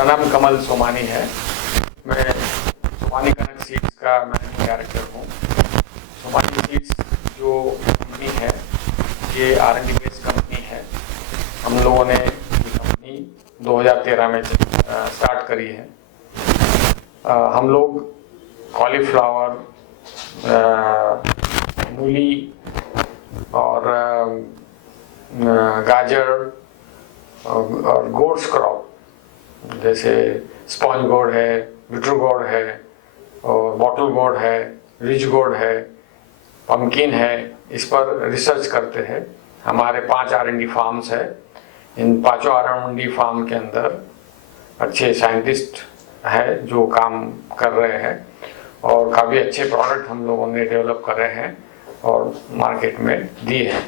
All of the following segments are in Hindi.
मेरा नाम कमल सोमानी है। मैं सोमानी कनक सीड्स का मैनेजिंग डायरेक्टर हूँ। सोमानी सीड्स जो कंपनी है ये R&D बेस्ड कंपनी है। हम लोगों ने ये कंपनी 2013 में स्टार्ट करी है। हम लोग कॉलीफ्लावर, मूली और गाजर और गोड्स क्रॉप जैसे स्पॉन्ज गोड है, बिटर गोड है और बॉटल गोड है, रिच गोड है, पम्पकिन है, इस पर रिसर्च करते हैं। हमारे 5 R&D फार्म्स है। इन 5 R&D फार्म के अंदर अच्छे साइंटिस्ट है जो काम कर रहे हैं और काफ़ी अच्छे प्रोडक्ट हम लोगों ने डेवलप कर रहे हैं और मार्केट में दिए हैं।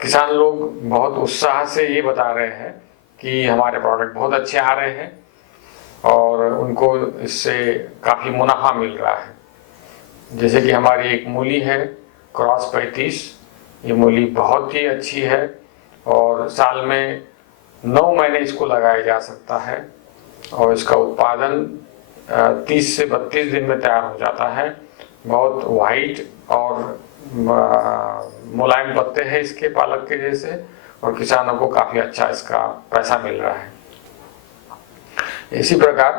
किसान लोग बहुत उत्साह से ये बता रहे हैं कि हमारे प्रोडक्ट बहुत अच्छे आ रहे हैं और उनको इससे काफ़ी मुनाफा मिल रहा है। जैसे कि हमारी एक मूली है क्रॉस 35, ये मूली बहुत ही अच्छी है और साल में 9 महीने इसको लगाया जा सकता है और इसका उत्पादन 30 से 32 दिन में तैयार हो जाता है। बहुत वाइट और मुलायम पत्ते हैं इसके, पालक के जैसे, और किसानों को काफ़ी अच्छा इसका पैसा मिल रहा है। इसी प्रकार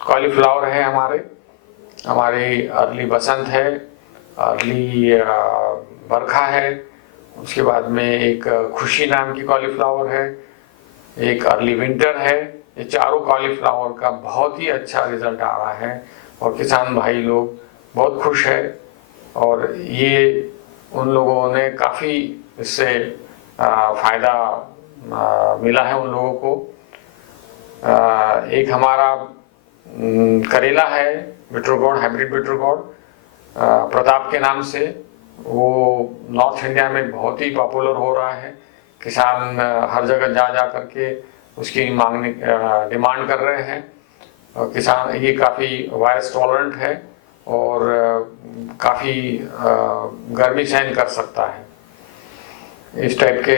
कॉलीफ्लावर है हमारी अर्ली बसंत है, अर्ली बरखा है, उसके बाद में एक खुशी नाम की कॉलीफ्लावर है, एक अर्ली विंटर है। ये चारों कॉलीफ्लावर का बहुत ही अच्छा रिजल्ट आ रहा है और किसान भाई लोग बहुत खुश है और ये उन लोगों ने काफ़ी इससे फ़ायदा मिला है उन लोगों को। एक हमारा करेला है बिटर गोड, हाइब्रिड बिटर गोड प्रताप के नाम से, वो नॉर्थ इंडिया में बहुत ही पॉपुलर हो रहा है। किसान हर जगह जा करके उसकी डिमांड कर रहे हैं। किसान ये काफ़ी वायरस टॉलरेंट है और काफ़ी गर्मी सहन कर सकता है। इस टाइप के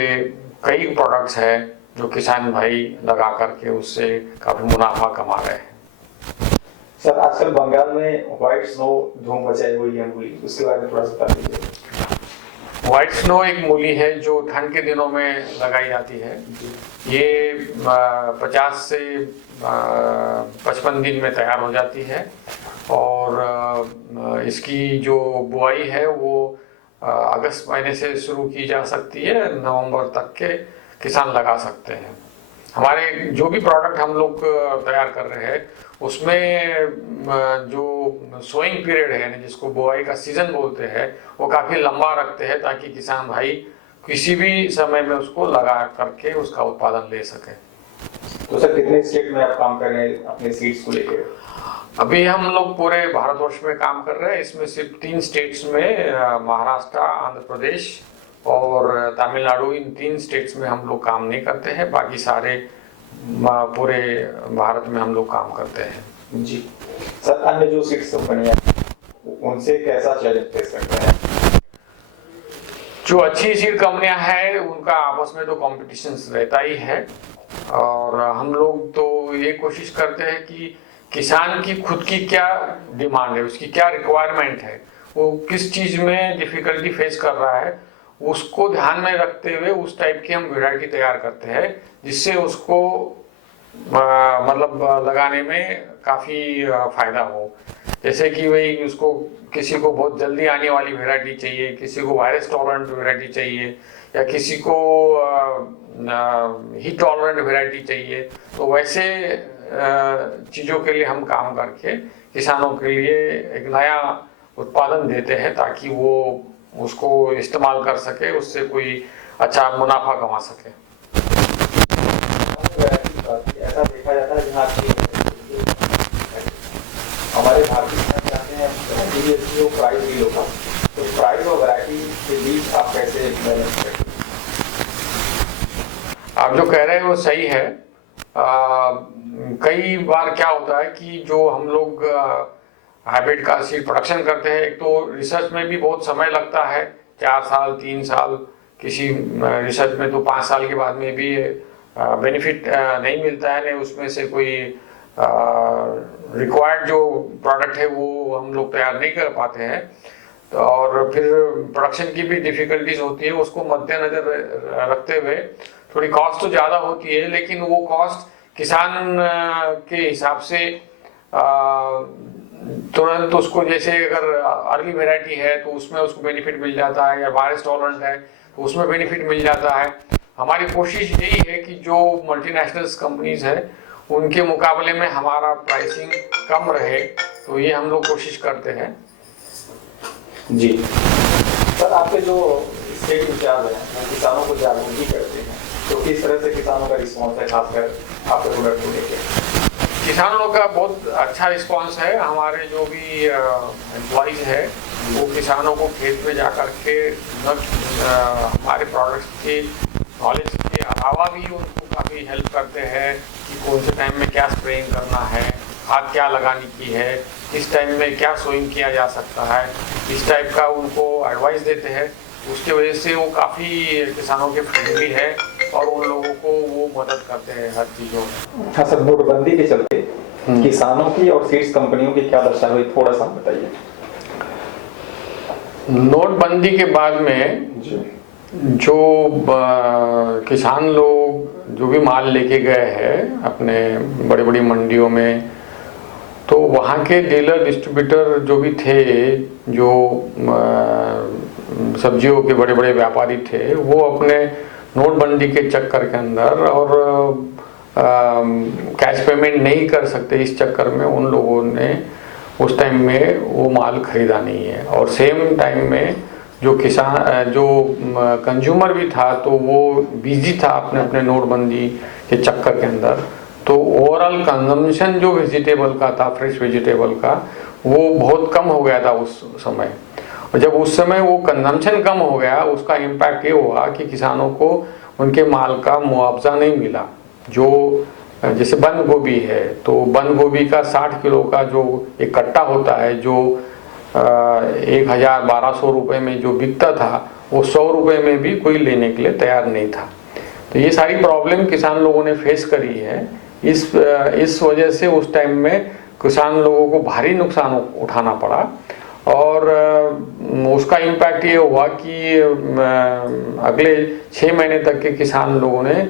कई प्रोडक्ट्स हैं जो किसान भाई लगा करके उससे काफ़ी मुनाफा कमा रहे हैं। सर, आजकल बंगाल में व्हाइट स्नो धूम मचाई हुई है मूली, उसके बारे में थोड़ा सा बता दीजिए। व्हाइट स्नो एक मूली है जो ठंड के दिनों में लगाई जाती है। ये 50 से 55 दिन में तैयार हो जाती है और इसकी जो बुआई है वो अगस्त महीने से शुरू की जा सकती है, नवंबर तक के किसान लगा सकते हैं। हमारे जो भी प्रोडक्ट हम लोग तैयार कर रहे हैं उसमें जो सोइंग पीरियड है, जिसको बुआई का सीजन बोलते हैं, वो काफ़ी लंबा रखते हैं ताकि किसान भाई किसी भी समय में उसको लगा करके उसका उत्पादन ले सके। तो सर, कितने स्टेट में आप काम कर रहे हैं अपने सीड्स को लेकर? अभी हम लोग पूरे भारतवर्ष में काम कर रहे हैं। इसमें सिर्फ 3 स्टेट्स में, महाराष्ट्र, आंध्र प्रदेश और तमिलनाडु, इन 3 स्टेट्स में हम लोग काम नहीं करते हैं। बाकी सारे पूरे भारत में हम लोग काम करते हैं। जी सर, अन्य जो सीड्स कंपनियां उनसे कैसा चैलेंज फेस करते हैं? जो अच्छी सीड कंपनियां हैं उनका आपस में तो कॉम्पिटिशन रहता ही है और हम लोग तो ये कोशिश करते हैं कि किसान की खुद की क्या डिमांड है, उसकी क्या रिक्वायरमेंट है, वो किस चीज़ में डिफ़िकल्टी फेस कर रहा है, उसको ध्यान में रखते हुए उस टाइप की हम वैरायटी तैयार करते हैं जिससे उसको मतलब लगाने में काफ़ी फ़ायदा हो। जैसे कि वही उसको किसी को बहुत जल्दी आने वाली वैरायटी चाहिए, किसी को वायरस टॉलरेंट वैरायटी चाहिए या किसी को हीट टॉलरेंट वैरायटी चाहिए, तो वैसे चीज़ों के लिए हम काम करके किसानों के लिए एक नया उत्पादन देते हैं ताकि वो उसको इस्तेमाल कर सके, उससे कोई अच्छा मुनाफा कमा सके। ऐसा देखा जाता है जहाँ हमारे भारतीय किसान चाहते हैं प्राइस भी होगा, तो प्राइस और वैरायटी के बीच आप कैसे बैलेंस करें? आप जो कह रहे हैं वो सही है। कई बार क्या होता है कि जो हम लोग हाइब्रिड का सीड प्रोडक्शन करते हैं, एक तो रिसर्च में भी बहुत समय लगता है, 4 साल 3 साल, किसी रिसर्च में तो 5 साल के बाद में भी बेनिफिट नहीं मिलता है, नहीं उसमें से कोई रिक्वायर्ड जो प्रोडक्ट है वो हम लोग तैयार नहीं कर पाते हैं। तो और फिर प्रोडक्शन की भी डिफिकल्टीज होती है, उसको मद्देनजर रखते हुए थोड़ी कॉस्ट तो ज़्यादा होती है, लेकिन वो कॉस्ट किसान के हिसाब से तुरंत उसको, जैसे अगर अर्ली वेराइटी है तो उसमें उसको बेनिफिट मिल जाता है, या वायरस टॉलरेंट है तो उसमें बेनिफिट मिल जाता है। हमारी कोशिश यही है कि जो मल्टीनेशनल्स कंपनीज है उनके मुकाबले में हमारा प्राइसिंग कम रहे, तो ये हम लोग कोशिश करते हैं। जी सर, आपके जो स्टेट इंचार्ज हैं वो किसानों को जागरूक करते हैं, तो किस तरह से किसानों का रिस्पॉन्स है खासकर आपके प्रोडक्ट को लेकर? किसानों का बहुत अच्छा रिस्पांस है। हमारे जो भी एम्प्लॉइज है वो किसानों को खेत में जाकर के हमारे प्रोडक्ट्स के नॉलेज के अलावा भी उनको काफ़ी हेल्प करते हैं कि कौन से टाइम में क्या स्प्रेइंग करना है, खाद क्या लगानी की है, किस टाइम में क्या सोइंग किया जा सकता है, इस टाइप का उनको एडवाइस देते हैं। उसकी वजह से वो काफ़ी किसानों के फ्रेंडली है और उन लोगों को वो मदद करते हैं हर चीज़ों में। हाँ सर, नोटबंदी के चलते किसानों की और सीड्स कंपनियों की क्या दशा हुई, थोड़ा सा बताइए। नोटबंदी के बाद में जो किसान लोग जो भी माल लेके गए हैं अपने बड़ी बड़ी मंडियों में, तो वहाँ के डीलर डिस्ट्रीब्यूटर जो भी थे, जो सब्जियों के बड़े बड़े व्यापारी थे, वो अपने नोटबंदी के चक्कर के अंदर और कैश पेमेंट नहीं कर सकते, इस चक्कर में उन लोगों ने उस टाइम में वो माल खरीदा नहीं है। और सेम टाइम में जो किसान जो कंज्यूमर भी था तो वो बिजी था अपने अपने नोटबंदी के चक्कर के अंदर, तो ओवरऑल कंजम्पशन जो वेजिटेबल का था, फ्रेश वेजिटेबल का, वो बहुत कम हो गया था उस समय। और जब उस समय वो कंजम्पशन कम हो गया, उसका इम्पैक्ट ये हुआ कि किसानों को उनके माल का मुआवजा नहीं मिला। जो जैसे बंद गोभी है, तो बंद गोभी का 60 किलो का जो एक कट्टा होता है, जो 1,1200 रुपये में जो बिकता था, वो 100 रुपये में भी कोई लेने के लिए तैयार नहीं था। तो ये सारी प्रॉब्लम किसान लोगों ने फेस करी है। इस वजह से उस टाइम में किसान लोगों को भारी नुकसान उठाना पड़ा, और उसका इम्पैक्ट ये हुआ कि अगले 6 महीने तक के किसान लोगों ने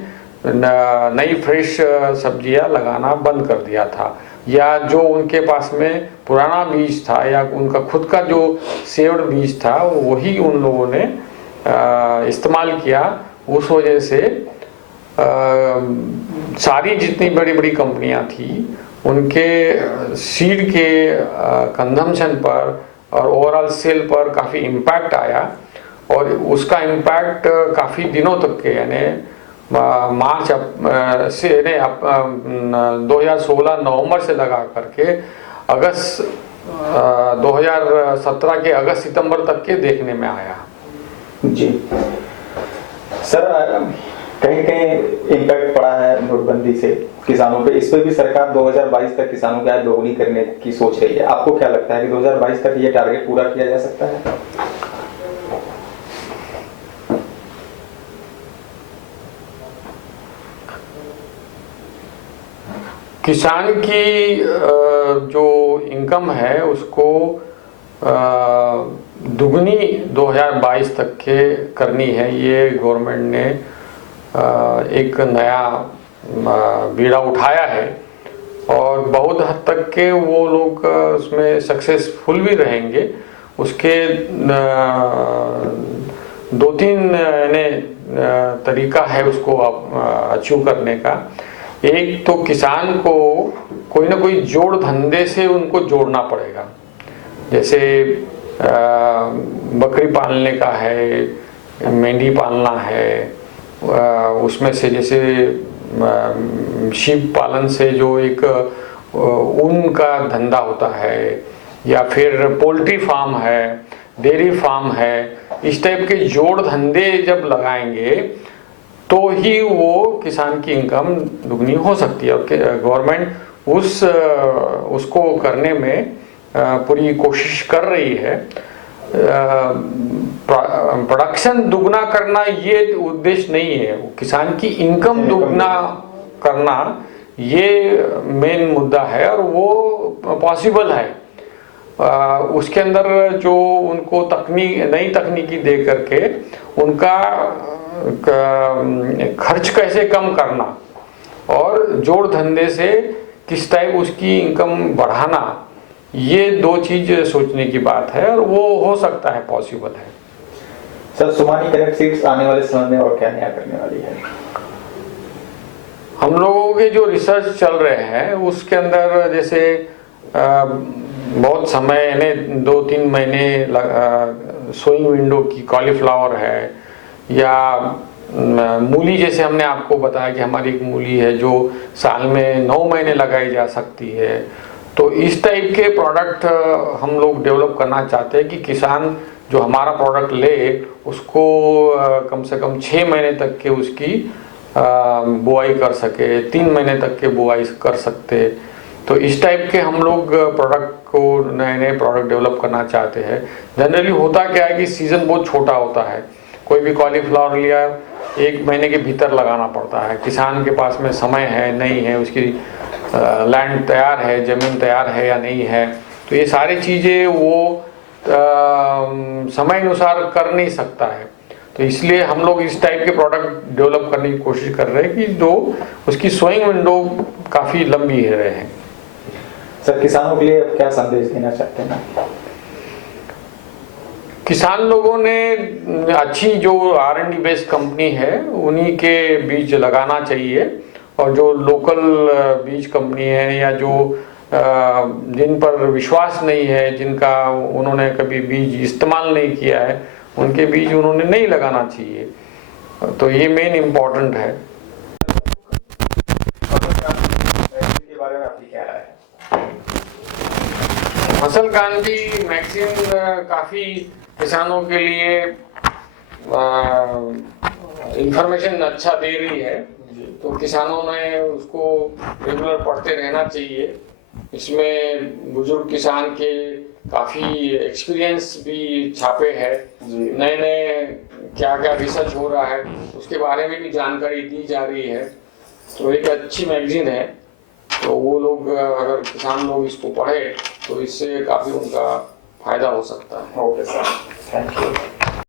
नई फ्रेश सब्जियां लगाना बंद कर दिया था, या जो उनके पास में पुराना बीज था या उनका खुद का जो सेव्ड बीज था वही उन लोगों ने इस्तेमाल किया। उस वजह से सारी जितनी बड़ी बड़ी कंपनियां थी उनके सीड के कंजम्पशन पर और ओवरऑल सेल पर काफ़ी इम्पैक्ट आया, और उसका इम्पैक्ट काफ़ी दिनों तक के, यानी मार्च से 2016 नवंबर से लगा करके अगस्त 2017 के अगस्त सितंबर तक के देखने में आया। जी सर, कहीं कहीं इम्पैक्ट पड़ा है नोटबंदी से किसानों पे, इस पे भी सरकार 2022 तक किसानों की आय दोगुनी करने की सोच रही है। आपको क्या लगता है कि 2022 तक ये टारगेट पूरा किया जा सकता है? किसान की जो इनकम है उसको दुगनी 2022 तक के करनी है। ये गवर्नमेंट ने एक नया बीड़ा उठाया है, और बहुत हद तक के वो लोग उसमें सक्सेसफुल भी रहेंगे। उसके 2-3 तरीका है उसको अचीव करने का। एक तो किसान को कोई ना कोई जोड़ धंधे से उनको जोड़ना पड़ेगा, जैसे बकरी पालने का है, मेंढी पालना है, उसमें से जैसे शीप पालन से जो एक ऊन का धंधा होता है, या फिर पोल्ट्री फार्म है, डेयरी फार्म है, इस टाइप के जोड़ धंधे जब लगाएंगे तो ही वो किसान की इनकम दुगनी हो सकती है। और गवर्नमेंट उसको करने में पूरी कोशिश कर रही है। प्रोडक्शन दुगना करना ये उद्देश्य नहीं है, किसान की इनकम दुगना करना ये मेन मुद्दा है और वो पॉसिबल है। उसके अंदर जो उनको नई तकनीकी दे करके उनका खर्च कैसे कम करना और जोड़ धंधे से किस टाइप उसकी इनकम बढ़ाना, ये दो चीज सोचने की बात है और वो हो सकता है, पॉसिबल है। सर, सोमानी कनेक्ट सीड्स आने वाले समय में और क्या नया करने वाली है? हम लोगों के जो रिसर्च चल रहे हैं उसके अंदर जैसे बहुत समय यानी 2-3 महीने सोइंग विंडो की कॉलीफ्लावर है, या मूली जैसे हमने आपको बताया कि हमारी एक मूली है जो साल में 9 महीने लगाई जा सकती है। तो इस टाइप के प्रोडक्ट हम लोग डेवलप करना चाहते हैं कि किसान जो हमारा प्रोडक्ट ले उसको कम से कम 6 महीने तक के उसकी बुआई कर सके, 3 महीने तक के बुआई कर सकते। तो इस टाइप के हम लोग प्रोडक्ट को नए प्रोडक्ट डेवलप करना चाहते हैं। जनरली होता क्या है कि सीज़न बहुत छोटा होता है, कोई भी कॉलीफ्लावर लिया 1 महीने के भीतर लगाना पड़ता है, किसान के पास में समय है नहीं है, उसकी लैंड तैयार है, ज़मीन तैयार है या नहीं है, तो ये सारी चीज़ें वो समय अनुसार कर नहीं सकता है। तो इसलिए हम लोग इस टाइप के प्रोडक्ट डेवलप करने की कोशिश कर रहे हैं कि जो उसकी सोइंग विंडो काफ़ी लंबी है। सर, किसानों के लिए आप क्या संदेश देना चाहते हैं? किसान लोगों ने अच्छी जो R&D बेस्ड कंपनी है उन्हीं के बीज लगाना चाहिए, और जो लोकल बीज कंपनी है या जो जिन पर विश्वास नहीं है, जिनका उन्होंने कभी बीज इस्तेमाल नहीं किया है, उनके बीज उन्होंने नहीं लगाना चाहिए। तो ये मेन इम्पोर्टेंट है। के बारे में आपकी क्या राय है? फसल क्रांति मैगजीन काफ़ी किसानों के लिए इंफॉर्मेशन अच्छा दे रही है, तो किसानों ने उसको रेगुलर पढ़ते रहना चाहिए। इसमें बुजुर्ग किसान के काफ़ी एक्सपीरियंस भी छापे हैं, नए नए क्या क्या रिसर्च हो रहा है उसके बारे में भी जानकारी दी जा रही है। तो एक अच्छी मैगजीन है, तो वो लोग अगर किसान लोग इसको पढ़े तो इससे काफ़ी उनका फायदा हो सकता है। Okay sir, thank you.